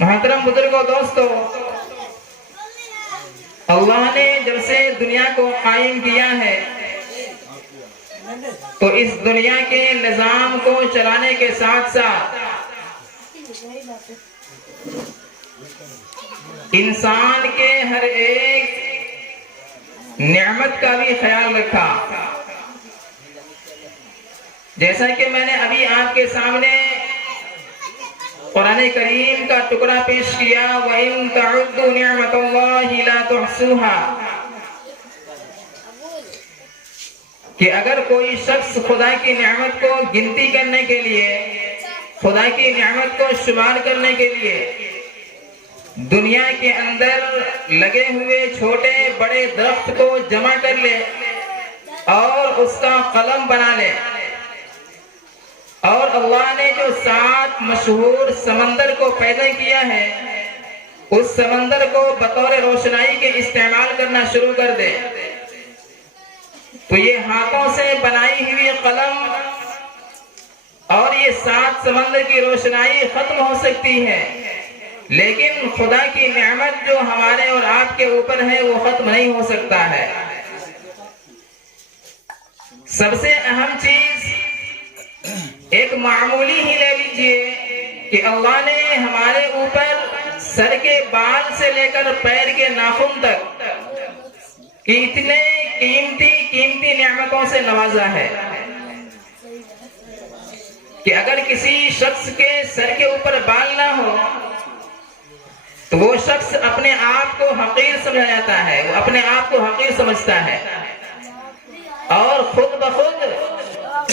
محترم بزرگوں دوستو، اللہ نے جب سے دنیا کو قائم کیا ہے تو اس دنیا کے نظام کو چلانے کے ساتھ ساتھ انسان کے ہر ایک نعمت کا بھی خیال رکھا۔ جیسا کہ میں نے ابھی آپ کے سامنے قرآن کریم کا ٹکڑا پیش کیا، وَإِن تَعُدُّوا نِعْمَةَ اللَّهِ لَا تُحْصُوهَا، کہ اگر کوئی شخص خدا کی نعمت کو گنتی کرنے کے لیے، خدا کی نعمت کو شمار کرنے کے لیے دنیا کے اندر لگے ہوئے چھوٹے بڑے درخت کو جمع کر لے اور اس کا قلم بنا لے، اور اللہ نے جو 7 مشہور سمندر کو پیدا کیا ہے اس سمندر کو بطور روشنائی کے استعمال کرنا شروع کر دے، تو یہ ہاتھوں سے بنائی ہوئی قلم اور یہ 7 سمندر کی روشنائی ختم ہو سکتی ہے، لیکن خدا کی نعمت جو ہمارے اور آپ کے اوپر ہے وہ ختم نہیں ہو سکتا ہے۔ سب سے اہم چیز ایک معمولی ہی لے لیجئے کہ اللہ نے ہمارے اوپر سر کے بال سے لے کر پیر کے ناخن تک اتنے قیمتی نعمتوں سے نوازا ہے کہ اگر کسی شخص کے سر کے اوپر بال نہ ہو تو وہ شخص اپنے آپ کو حقیر سمجھا جاتا ہے، وہ اپنے آپ کو حقیر سمجھتا ہے اور خود بخود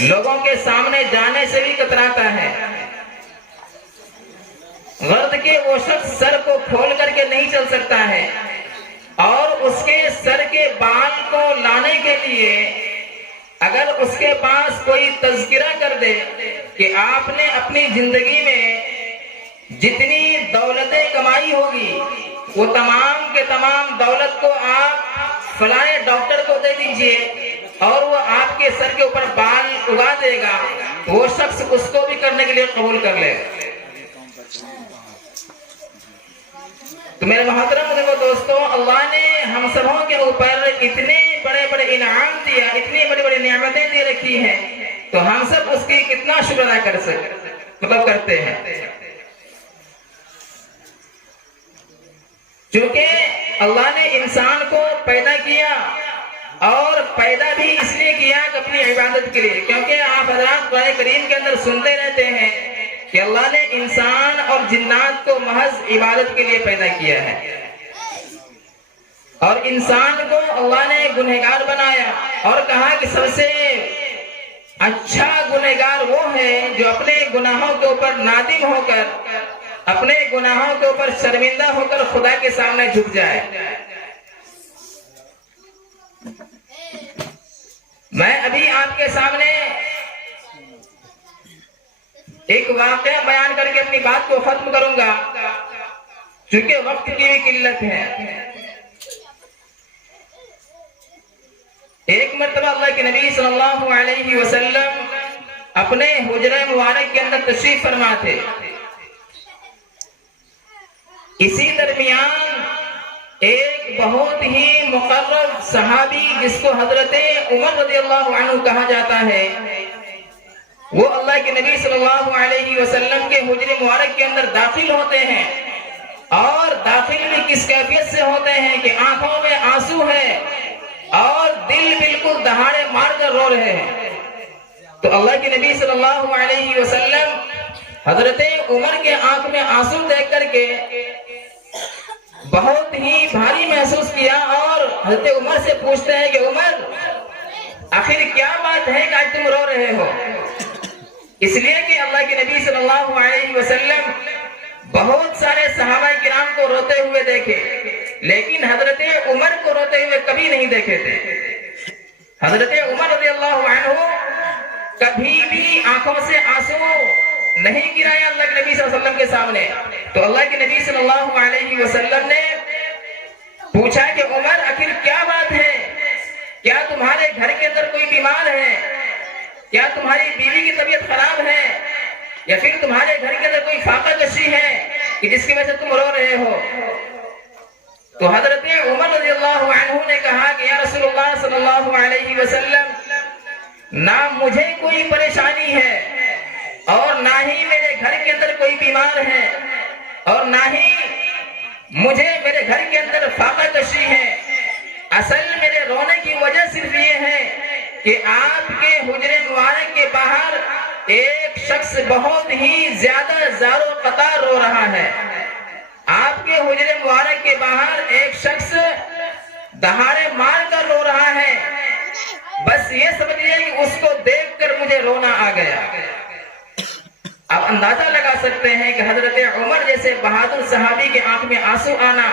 لوگوں کے سامنے جانے سے بھی کتراتا ہے۔ غرض کہ وہ شخص سر کو کھول کر کے نہیں چل سکتا ہے، اور اس کے سر کے بال کو لانے کے لیے اگر اس کے پاس کوئی تذکرہ کر دے کہ آپ نے اپنی زندگی میں جتنی دولتیں کمائی ہوگی وہ تمام کے تمام دولت کو آپ فلاں ڈاکٹر کو دے دیجئے اور وہ آپ کے سر کے اوپر بال اگا دے گا، وہ شخص اس کو بھی کرنے کے لیے قبول کر لے۔ تو میرے محترم دوستو، اللہ نے ہم سبوں کے اوپر اتنے بڑے بڑے انعام دیا، اتنی بڑی بڑی نعمتیں دے رکھی ہیں، تو ہم سب اس کی کتنا شکر ادا کرتے ہیں۔ چونکہ اللہ نے انسان کو پیدا کیا اور پیدا بھی اس لیے کیا کہ اپنی عبادت کے لیے، کیونکہ آپ حضرات قرآن کریم کے اندر سنتے رہتے ہیں کہ اللہ نے انسان اور جنات کو محض عبادت کے لیے پیدا کیا ہے، اور انسان کو اللہ نے گنہگار بنایا اور کہا کہ سب سے اچھا گنہگار وہ ہے جو اپنے گناہوں کے اوپر نادم ہو کر، اپنے گناہوں کے اوپر شرمندہ ہو کر خدا کے سامنے جھک جائے۔ میں ابھی آپ کے سامنے ایک واقعہ بیان کر کے اپنی بات کو ختم کروں گا، چونکہ وقت کی بھی قلت ہے۔ ایک مرتبہ اللہ کے نبی صلی اللہ علیہ وسلم اپنے حجرہ مبارک کے اندر تشریف فرما تھے۔ اسی درمیان ایک بہت ہی مقرب صحابی جس کو حضرت عمر رضی اللہ عنہ کہا جاتا ہے، وہ اللہ کے نبی صلی اللہ علیہ وسلم کے حجرہ مبارک کے اندر داخل ہوتے ہیں، اور داخل بھی کس کیفیت سے ہوتے ہیں کہ آنکھوں میں آنسو ہے اور دل بالکل دہاڑے مار کر رو رہے ہیں۔ تو اللہ کے نبی صلی اللہ علیہ وسلم حضرت عمر کے آنکھ میں آنسو دیکھ کر کے بہت ہی بھاری محسوس کیا، اور حضرت عمر سے پوچھتے ہیں کہ عمر آخر کیا بات ہے کہ آج تم رو رہے ہو؟ اس لیے کہ اللہ کے نبی صلی اللہ علیہ وسلم بہت سارے صحابہ کرام کو روتے ہوئے دیکھے، لیکن حضرت عمر کو روتے ہوئے کبھی نہیں دیکھے تھے۔ حضرت عمر رضی اللہ عنہ کبھی بھی آنکھوں سے آنسو نہیں گرایا اللہ کے نبی صلی اللہ علیہ وسلم کے سامنے۔ تو اللہ کے نبی صلی اللہ علیہ وسلم نے پوچھا کہ عمر آخر کیا بات ہے؟ کیا تمہارے گھر کے اندر کوئی بیمار ہے؟ کیا تمہاری بیوی کی طبیعت خراب ہے؟ یا پھر تمہارے گھر کے اندر کوئی فاقہ کشی ہے؟ کہ جس کی وجہ سے تم رو رہے ہو؟ تو حضرت عمر رضی اللہ عنہ نے کہا کہ یا رسول اللہ صلی اللہ علیہ وسلم، نہ مجھے کوئی پریشانی ہے اور نہ ہی میرے گھر کے اندر کوئی بیمار ہے اور نہ ہی مجھے میرے گھر کے اندر فاقہ کشی ہے۔ اصل میرے رونے کی وجہ صرف یہ ہے کہ آپ کے حجرے مبارک کے باہر ایک شخص بہت ہی زیادہ زار و قطار رو رہا ہے۔ آپ کے حجرے مبارک کے باہر ایک شخص دہاڑے مار کر رو رہا ہے، بس یہ سمجھیے کہ اس کو دیکھ کر مجھے رونا آ گیا۔ آپ اندازہ لگا سکتے ہیں کہ حضرت عمر جیسے بہادر صحابی کے آنکھ میں آنسو آنا،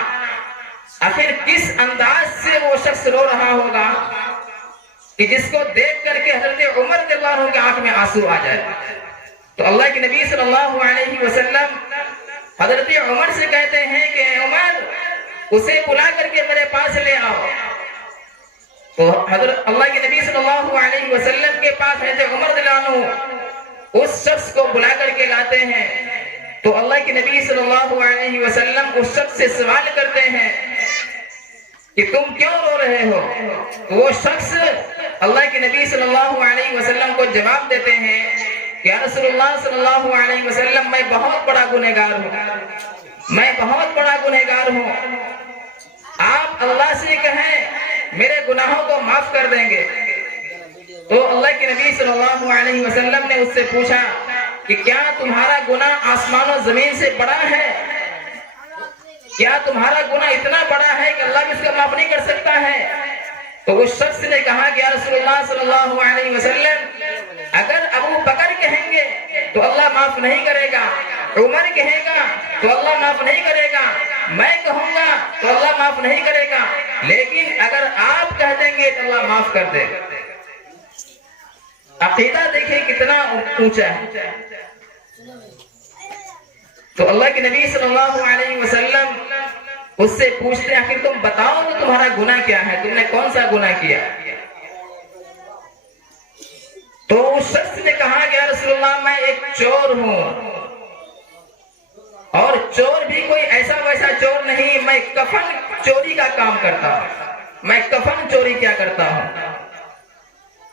آخر کس انداز سے وہ شخص رو رہا ہوگا کہ جس کو دیکھ کر کے حضرت عمر رضی اللہ عنہ کے آنکھ میں آنسو آ جائے۔ تو اللہ کے نبی صلی اللہ علیہ وسلم حضرت عمر سے کہتے ہیں کہ عمر، اسے بلا کر کے میرے پاس لے آؤ۔ تو حضرت اللہ کے نبی صلی اللہ علیہ وسلم کے پاس حضرت عمر رضی اللہ عنہ اس شخص کو بلا کر کے لاتے ہیں۔ تو اللہ کے نبی صلی اللہ علیہ وسلم اس شخص سے سوال کرتے ہیں کہ تم کیوں رو رہے ہو؟ تو وہ شخص اللہ کے نبی صلی اللہ علیہ وسلم کو جواب دیتے ہیں کہ یا رسول اللہ صلی اللہ علیہ وسلم، میں بہت بڑا گنہگار ہوں، میں بہت بڑا گنہگار ہوں، آپ اللہ سے کہیں میرے گناہوں کو معاف کر دیں گے۔ تو اللہ کے نبی صلی اللہ علیہ وسلم نے اس سے پوچھا کہ کیا تمہارا گناہ آسمان و زمین سے بڑا ہے؟ کیا تمہارا گناہ اتنا بڑا ہے کہ اللہ بھی اس کا معاف نہیں کر سکتا ہے؟ تو اس شخص نے کہا کہ یا رسول اللہ صلی اللہ علیہ وسلم، اگر ابو بکر کہیں گے تو اللہ معاف نہیں کرے گا، عمر کہے گا تو اللہ معاف نہیں کرے گا، میں کہوں گا تو اللہ معاف نہیں کرے گا، لیکن اگر آپ کہہ دیں گے تو اللہ معاف کر دے گا۔ عقیدہ دیکھیں کتنا اونچا ہے۔ تو اللہ کے نبی صلی اللہ علیہ وسلم اس سے پوچھتے ہیں آخر تم بتاؤ تو تمہارا گناہ کیا ہے، تم نے کون سا گناہ کیا؟ تو اس شخص نے کہا کہ یا رسول اللہ، میں ایک چور ہوں، اور چور بھی کوئی ایسا ویسا چور نہیں، میں کفن چوری کا کام کرتا ہوں، میں کفن چوری کیا کرتا ہوں۔